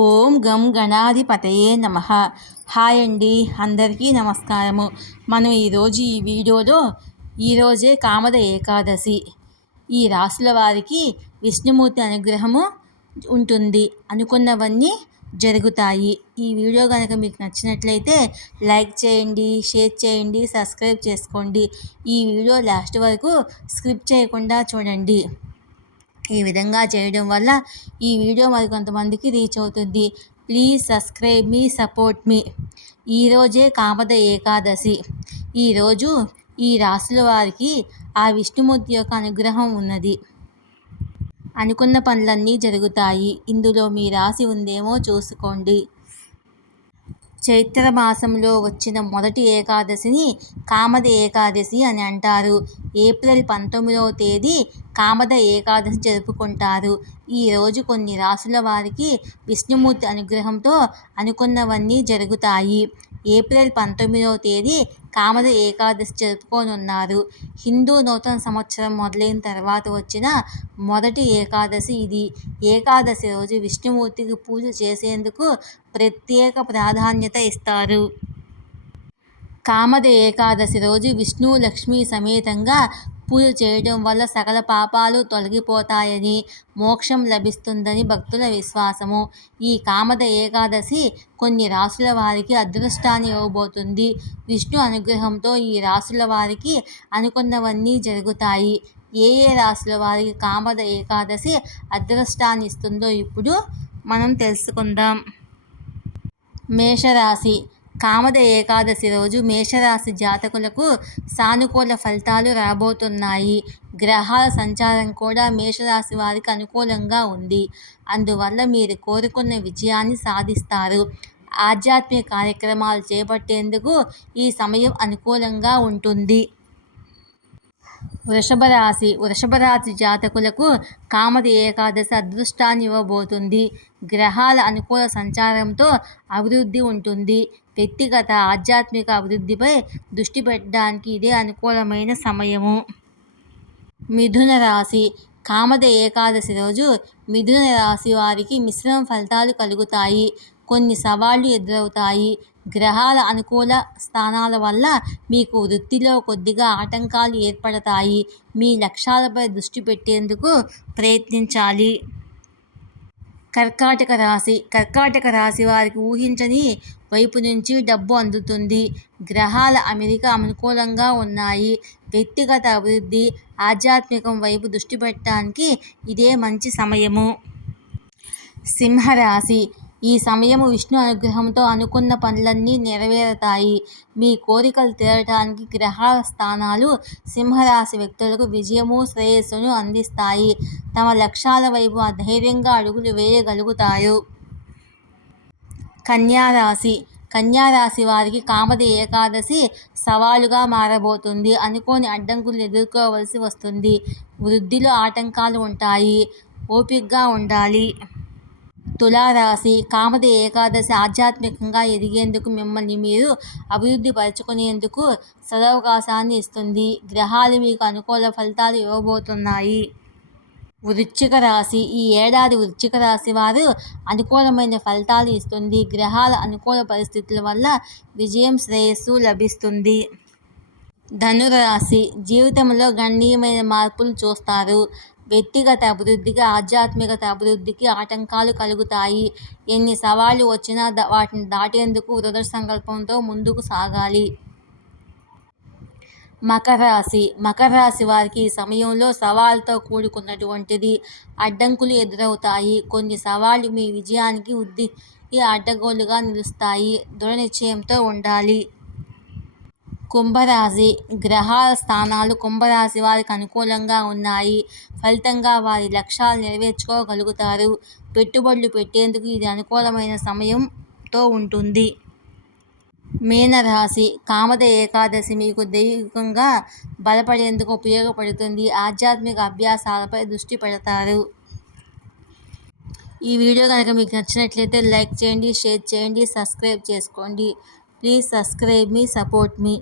ఓం గం గణాధిపతయే నమః. హాయ్ అండి, అందరికీ నమస్కారము. మనం ఈరోజు ఈ వీడియోలో ఈరోజే కామద ఏకాదశి. ఈ రాసుల వారికి విష్ణుమూర్తి అనుగ్రహము ఉంటుంది, అనుకున్నవన్నీ జరుగుతాయి. ఈ వీడియో కనుక మీకు నచ్చినట్లయితే లైక్ చేయండి, షేర్ చేయండి, సబ్స్క్రైబ్ చేసుకోండి. ఈ వీడియో లాస్ట్ వరకు స్కిప్ చేయకుండా చూడండి. ఈ విధంగా చేయడం వల్ల ఈ వీడియో మరికొంతమందికి రీచ్ అవుతుంది. ప్లీజ్ సబ్స్క్రైబ్ మీ, సపోర్ట్ మీ. ఈరోజే కామద ఏకాదశి. ఈరోజు ఈ రాశుల వారికి ఆ విష్ణుమూర్తి యొక్క అనుగ్రహం ఉన్నది. అనుకున్న పనులన్నీ జరుగుతాయి. ఇందులో మీ రాశి ఉందేమో చూసుకోండి. చైత్ర మాసంలో వచ్చిన మొదటి ఏకాదశిని కామద ఏకాదశి అని అంటారు. ఏప్రిల్ 19వ తేదీ కామద ఏకాదశి జరుపుకుంటారు. ఈరోజు కొన్ని రాసుల వారికి విష్ణుమూర్తి అనుగ్రహంతో అనుకున్నవన్నీ జరుగుతాయి. ఏప్రిల్ 19వ తేదీ కామద ఏకాదశి జరుపుకోనున్నారు. హిందూ నూతన సంవత్సరం మొదలైన తర్వాత వచ్చిన మొదటి ఏకాదశి ఇది. ఏకాదశి రోజు విష్ణుమూర్తికి పూజ చేసేందుకు ప్రత్యేక ప్రాధాన్యత ఇస్తారు. కామద ఏకాదశి రోజు విష్ణు లక్ష్మీ సమేతంగా పూజ చేయడం వల్ల సకల పాపాలు తొలగిపోతాయని, మోక్షం లభిస్తుందని భక్తుల విశ్వాసము. ఈ కామద ఏకాదశి కొన్ని రాసుల వారికి అదృష్టాన్ని ఇవ్వబోతుంది. విష్ణు అనుగ్రహంతో ఈ రాసుల వారికి అనుకున్నవన్నీ జరుగుతాయి. ఏ రాసుల వారికి కామద ఏకాదశి అదృష్టాన్ని ఇస్తుందో ఇప్పుడు మనం తెలుసుకుందాం. మేషరాశి. కామద ఏకాదశి రోజు మేషరాశి జాతకులకు సానుకూల ఫలితాలు రాబోతున్నాయి. గ్రహాల సంచారం కూడా మేషరాశి వారికి అనుకూలంగా ఉంది. అందువల్ల మీరు కోరుకున్న విజయాన్ని సాధిస్తారు. ఆధ్యాత్మిక కార్యక్రమాలు చేపట్టేందుకు ఈ సమయం అనుకూలంగా ఉంటుంది. వృషభ రాశి. వృషభ రాశి జాతకులకు కామద ఏకాదశి అదృష్టాన్ని ఇవ్వబోతుంది. గ్రహాల అనుకూల సంచారంతో అభివృద్ధి ఉంటుంది. వ్యక్తిగత ఆధ్యాత్మిక అభివృద్ధిపై దృష్టి పెట్టడానికి ఇదే అనుకూలమైన సమయము. మిథున రాశి. కామద ఏకాదశి రోజు మిథున రాశి వారికి మిశ్రమ ఫలితాలు కలుగుతాయి. కొన్ని సవాళ్లు ఎదురవుతాయి. గ్రహాల అనుకూల స్థానాల వల్ల మీకు వృత్తిలో కొద్దిగా ఆటంకాలు ఏర్పడతాయి. మీ లక్ష్యాలపై దృష్టి పెట్టేందుకు ప్రయత్నించాలి. కర్కాటక రాశి. కర్కాటక రాశి వారికి ఊహించని వైపు నుంచి డబ్బు అందుతుంది. గ్రహాల అమరిక అనుకూలంగా ఉన్నాయి. వ్యక్తిగత అభివృద్ధి, ఆధ్యాత్మికం వైపు దృష్టి పెట్టడానికి ఇదే మంచి సమయము. సింహరాశి. ఈ సమయము విష్ణు అనుగ్రహంతో అనుకున్న పనులన్నీ నెరవేరుతాయి. మీ కోరికలు తీరటానికి గ్రహాల స్థానాలు సింహరాశి వ్యక్తులకు విజయము, శ్రేయస్సును అందిస్తాయి. తమ లక్ష్యాల వైపు ధైర్యంగా అడుగులు వేయగలుగుతారు. కన్యారాశి. కన్యారాశి వారికి కామద ఏకాదశి సవాలుగా మారబోతుంది. అనుకోని అడ్డంకులు ఎదుర్కోవలసి వస్తుంది. వృద్ధిలో ఆటంకాలు ఉంటాయి. ఓపికగా ఉండాలి. తులారాశి. కామద ఏకాదశి ఆధ్యాత్మికంగా ఎదిగేందుకు, మిమ్మల్ని మీరు అభివృద్ధి పరచుకునేందుకు సదవకాశాన్ని ఇస్తుంది. గ్రహాలు మీకు అనుకూల ఫలితాలు ఇవ్వబోతున్నాయి. వృశ్చిక రాశి. ఈ ఏడాది వృశ్చిక రాశి వారు అనుకూలమైన ఫలితాలు ఇస్తుంది. గ్రహాల అనుకూల పరిస్థితుల వల్ల విజయం, శ్రేయస్సు లభిస్తుంది. ధనురాశి. జీవితంలో గణనీయమైన మార్పులు చూస్తారు. వ్యక్తిగత అభివృద్ధికి, ఆధ్యాత్మికత అభివృద్ధికి ఆటంకాలు కలుగుతాయి. ఎన్ని సవాళ్లు వచ్చినా వాటిని దాటేందుకు దృఢ సంకల్పంతో ముందుకు సాగాలి. మకర రాశి. మకర రాశి వారికి ఈ సమయంలో సవాళ్లతో కూడుకున్నటువంటిది. అడ్డంకులు ఎదురవుతాయి. కొన్ని సవాళ్లు మీ విజయానికి అడ్డగోలుగా నిలుస్తాయి. దృఢ నిశ్చయంతో ఉండాలి. కుంభరాశి. గ్రహాల స్థానాలు కుంభరాశి వారికి అనుకూలంగా ఉన్నాయి. ఫలితంగా వారి లక్ష్యాలు నెరవేర్చుకోగలుగుతారు. పెట్టుబడులు పెట్టేందుకు ఇది అనుకూలమైన సమయంతో ఉంటుంది. మీనరాశి. కామద ఏకాదశి మీకు దైవికంగా బలపడేందుకు ఉపయోగపడుతుంది. ఆధ్యాత్మిక అభ్యాసాలపై దృష్టి పెడతారు. ఈ వీడియో కనుక మీకు నచ్చినట్లయితే లైక్ చేయండి, షేర్ చేయండి, సబ్స్క్రైబ్ చేసుకోండి. Please subscribe me, support me.